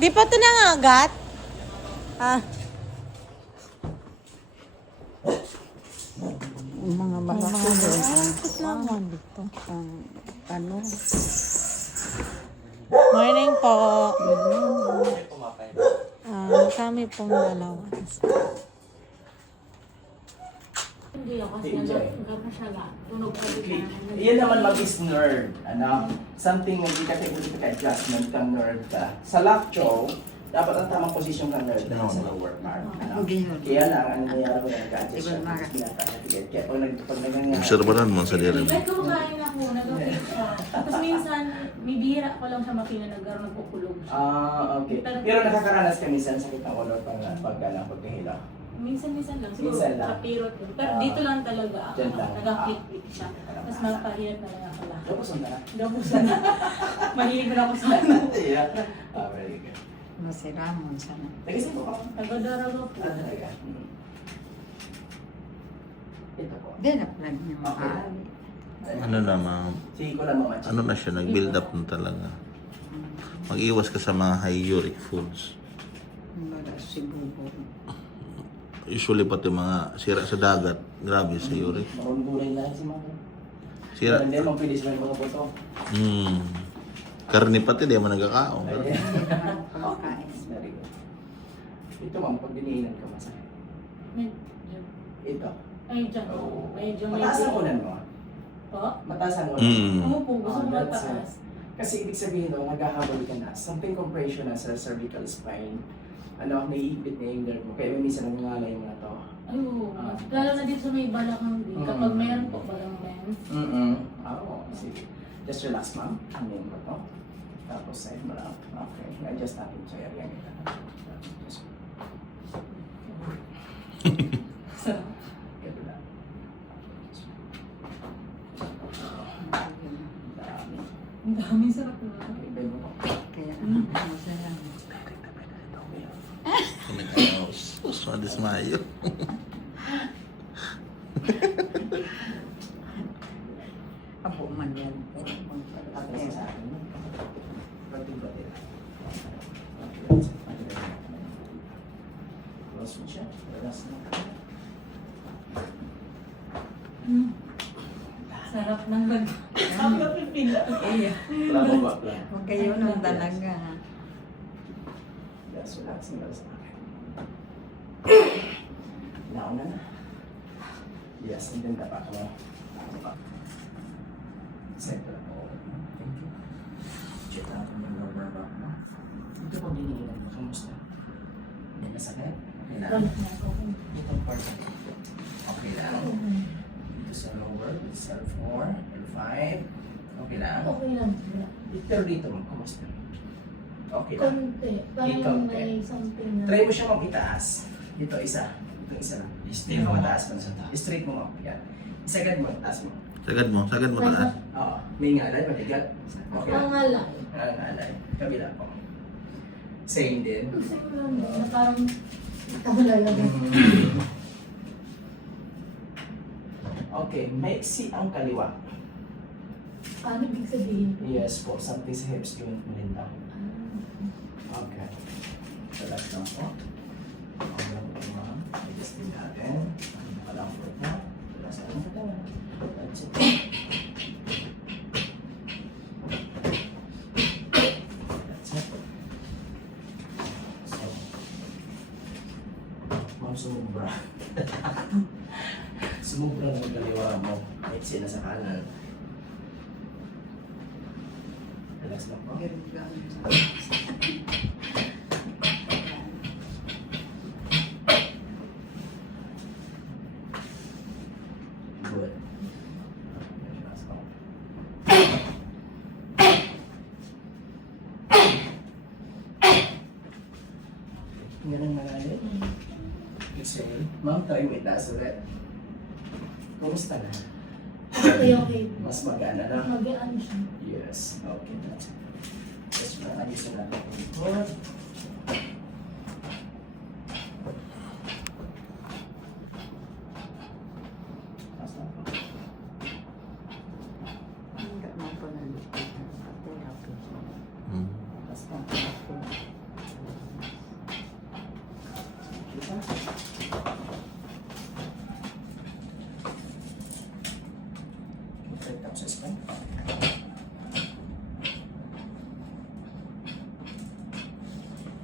Di pa ito nangagat? Ah. Yung mga malaki doon, ang, Bakit naman dito? ang ano, Morning po. Ah, kami pong dalawa. Hindi ako kasi Enjoy. gano'n siya lang. Tunog ka di Okay. ba? Iyan naman mag-is nerd. Ano? Something na hindi ka hindi ka adjustment kang nerd ka. Sa lockjaw, dapat ang tamang posisyon kang nerd na sa lower part. Ano? Okay, yun. Kaya lang, ano nangyari ko yan, ka-adjust Diba, siya. Tapos pinapakatigat. Kaya pag nag- pag nangyayari. Obserbahan mo sa lirin. Kahit kumakain ako, nag-okay siya. Tapos minsan, may bihira ko lang siya makina nagkaroon nagkukulog siya. Ah, okay. Pero nakakaranas ka minsan sakit ng ulo pag pag ano, pagkahila. Minsan-minsan lang. Siguro Minsan lang. sa pirot yun. Pero Ah. dito lang talaga ako. Diyan lang. Nag-click siya. Tapos magpahirat na lang ako lahat. Tapos ang dara. Dabusan na. Mahilig na ako sa ano. Yeah. Ah, very good. masiramon sana. Nagising po ka. Taga-daraw po. Ah, talaga. Hmm. Ito po. Di na plan niya maaari. Ano na ma'am? Sige ko lang mama. Ano na siya, nag-build up na talaga. Mag-iwas ka sa mga high uric foods. Wala si Bubo. Usually pati mga sira sa dagat, grabe sa uric. Marunong gulay na si mama. Sira. Hindi, magpili sila ng mga puto. Hmm. Karni pati, di mo nagkakaon. Pagkain. Very good. Ito ma'am, pag diniinan ka masakit. Ito. Medyo. Oo. Medyo. Mataas ang ulan mo. Po? Mataas ang ulan. Hmm. Oo po. Gusto ko that's mataas. Kasi ibig sabihin no, naghahabol ka na. Something compression na sa cervical spine. Ano, naiipit na yung nerve mo. Kaya may minsan nangangalay mo na to. Ay, oo. Ah. Lalo na dito sa may balakang din. Kapag Mm. mayroon po balang men. Mm-mm. Oo, sige. Just relax, ma'am. Amin mo to. Tapos side mo lang. Okay. I-adjust natin sa area nila. Just... Ganun lang. Ang dami sarap na. Bend mo to. Kaya masarap. Sus, madismayo. Abo man yan. Tapos sa akin. Pati-pati. Close mo siya. Relax na. Mm. Sarap ng lag. Sarap ng pila. Huwag kayo nang talaga. Relax na sa akin. Nauna na. Yes, and then dapat mo. Ako pa. Center ako. Thank you. Check natin yung lower back mo. Ito po dinihilan mo. Kamusta? Hindi masakit? Okay lang. Itong part it. Okay lang. Dito sa lower, sa 4, or 5. Okay lang. Okay lang. Pero dito kamusta? Okay lang. Konti. Parang Konti. may something na. Try mo siya mong itaas. Dito, isa. Ito, isa lang. Straight mo mataas mo. Straight mo ma'am. Yan. Isagad mo, taas mo. Sagad mo, sagad mo taas. Oo. May ngalay, mabigat. Okay Ang lang. alay. Ah, ngalay. Kabila po. Same din. Gusto ko lang na parang nakahalaga. Okay, maiksi ang kaliwa. Paano ibig sabihin? Yes po, something sa hips joint mo rin daw. Okay. Relax lang po. Okay lang po din natin. Nakalambot na. Relax lang po. That's it. That's it. So, ma'am, sumubra. sumubra ng kaliwa mo. Maiksi na sa kanan. Relax lang po. Good. Relax lang. Ganun malalim. Exhale. Ma'am, try mo itaas ulit. Kumusta na? Okay, okay. Mas magana na? Magaan siya. Yes. Okay, that's it. Tapos natin ang likod. Taas lang po. Hindi mo pa nalipit. Pati lapit. Hmm. Taas lang.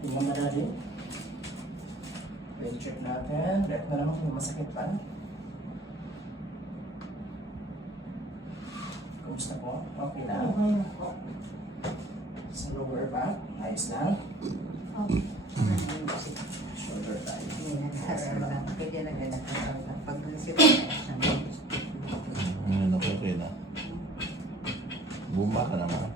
Hinga malalim. Then natin. Left na naman kung masakit pa. Kumusta po? Okay na. Sa lower back, ayos lang. Shoulder tayo. Pwede na ganun. Pag nasip ako okay na. Bumba ka naman.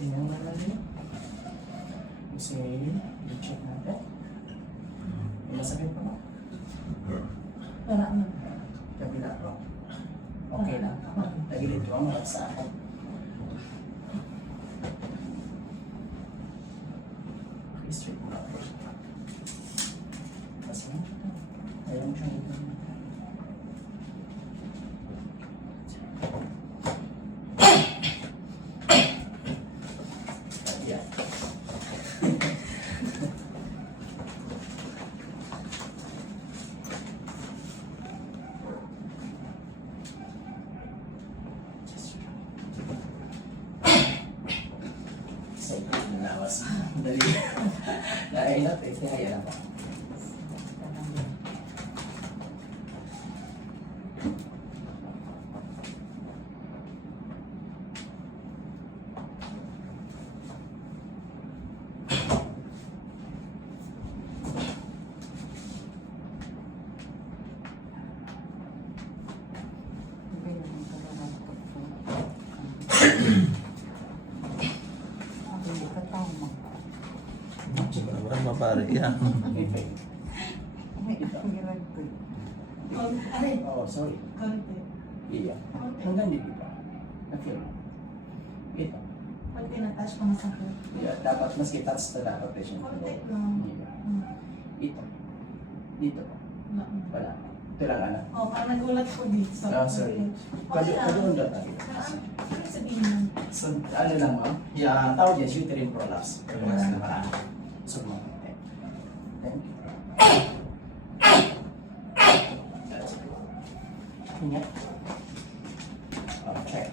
Hinga malalim. Kasi, i-check natin. May masakit pa ba? Wala na. Kabila ko. Okay lang. Tagilid ko ang mga sa akin. Okay, straight mo lang. Tapos mo. Ayaw mo siyang ito. Yeah. Sa ikot na Dali. Nahihirap eh. Kaya yan mapare yan. Oh, sorry. konti. Iya. Hanggang dito pa. Na-feel mo. Ito. Pag tinatouch ko masakit. Yeah, dapat mas kita sa dapat eh. Konti lang. Iya. Ito. Dito. Wala. Wala. Ito lang anak. Oh, parang nagulat ko dito. Ah, sorry. Kado, kado under tayo. Ano sabihin nun? So, ano lang mo? Yeah, tawag yan, uterine prolapse. Pero mas na parang. So, Oh, check.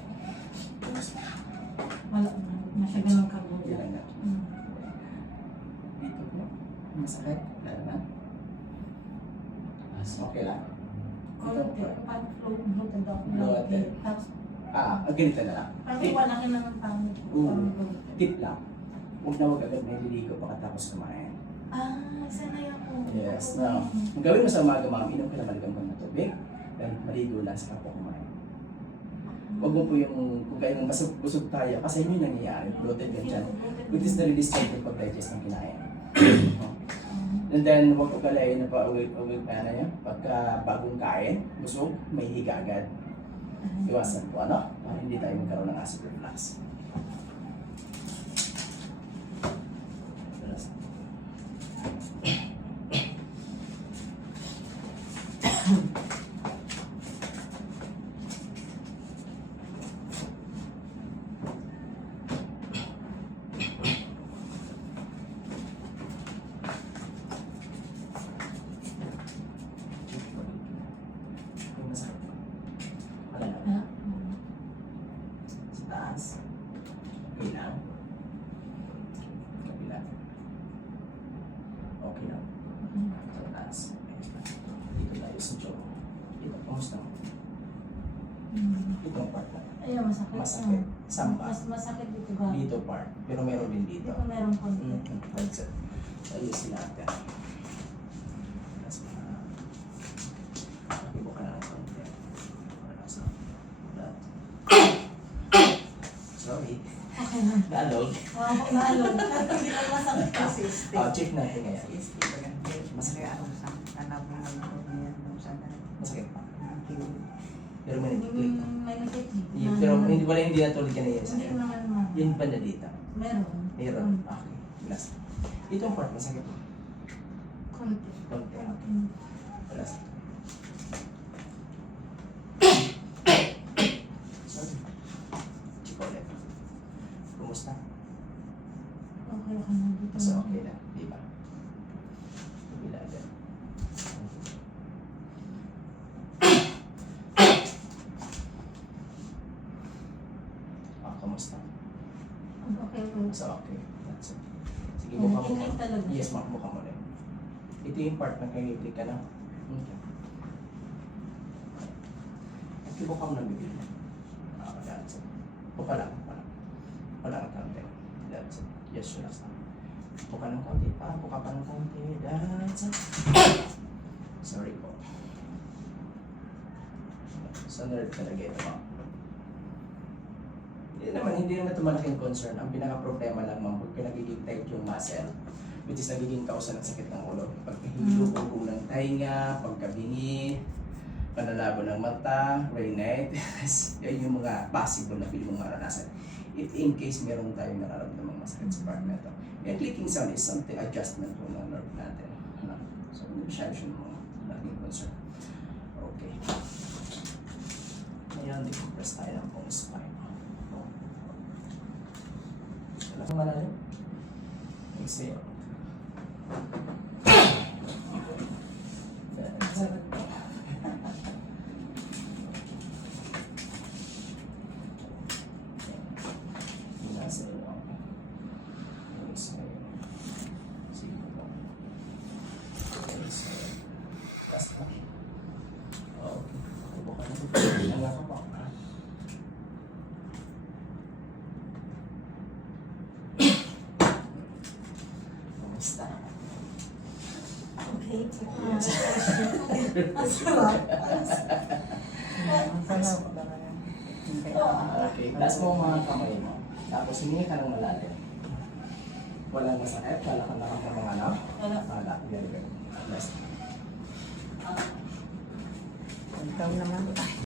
Wala na. Masya ganun kagulat. Yan lang. Hmm. Dito po. Masakit. Lalo na. Okay lang. Konti. Parang float, ako. Bloated. Tapos, Ah, ah, ganito na lang. parang wala ka ng pangit. Oo. Tip lang. Huwag na huwag agad may liligo pagkatapos kumain. Ah, sanay ako. Yes, now, ang gawin mo sa umaga, ma'am, inom ka na maligam na tubig. Then, maligo lang sa kapwa kumain. Huwag mo po yung, kung kayo basog, busog tayo, kasi yun yung nangyayari, bloated ka dyan. It is the release time to pag-digest ng kinain. And then, huwag ko kalayin na pa uwi, uwi pa na yan. Pagka bagong kain, busog, may higa agad. Iwasan po, ano? Para hindi tayo magkaroon ng acid reflux. Yung masakit. Wala na. Ah, Sa taas. Ilang. Kabila. Okay lang. Taas. Dito tayo sa jaw. Dito, kamusta? Dito ang part lang. Ayun, masakit. Masakit. Saan ba? Mas masakit dito ba? Dito part. Pero meron din dito. Dito meron konti. Mm-hmm. That's it. Ayusin natin. Tapos, uh, ibo ka na ng konti. Para sa that. Sorry. Okay na. Naalog. Wow, naalog. Hindi ko masakit kasi. Oh, check natin ngayon. Masakit ako sana. Masakit pa. Masakit. Pero may. Hmm, May. Yung- Pero hindi wala hindi natuloy ka na yan. Hindi naman ma. Yun pa na dito. Meron. Meron. Okay. Last. Itong part, masakit pa. Konti. Konti. Konti. Last. Sorry. Check ulit. Kumusta? Okay, okay na dito. So, okay na. Di ba? Kabila agad. Kamusta? Okay. So, okay. That's it. Sige, Yan, mukha mo. tingnan talaga. Yes, ma'am. Mukha mo rin. Ito yung part na kay ka na. Okay. At yung mukha mo ng bibig. Ah, that's it. Mukha lang. Mukha lang. Mukha lang ang konti. That's it. Yes, relax lang. Mukha ng konti pa. Mukha pa ng konti. That's it. Sorry po. Sa nerve talaga ito, ma'am. Hindi naman, hindi naman ito malaking concern. Ang pinaka-problema lang, ma'am, pag pinagiging tight yung muscle, which is nagiging kausa ng sakit ng ulo. Pagkahilo, mm. ng tainga, pagkabingi, panalabo ng mata, rhinitis, yan yung mga possible na pili mong maranasan. If in case meron tayong nararamdamang masakit sa part na ito. Yung clicking sound is something adjustment po ng nerve natin. Ano? So, hindi siya yung malaking concern. Okay. Ngayon, decompress tayo ng pong spine. Wala kang malalim. Exhale. Nasa iyo. Exhale. Sige po. Exhale. Last na. Okay. Upo ka na. Ang laka pa. Kamusta? Okay. Ang sarap talaga. Okay, taas mo ang mga kamay mo. Tapos humingi ka ng malalim. Walang masakit, wala kang nakakamang ano? Wala. Wala. Very good. Last. Ikaw naman.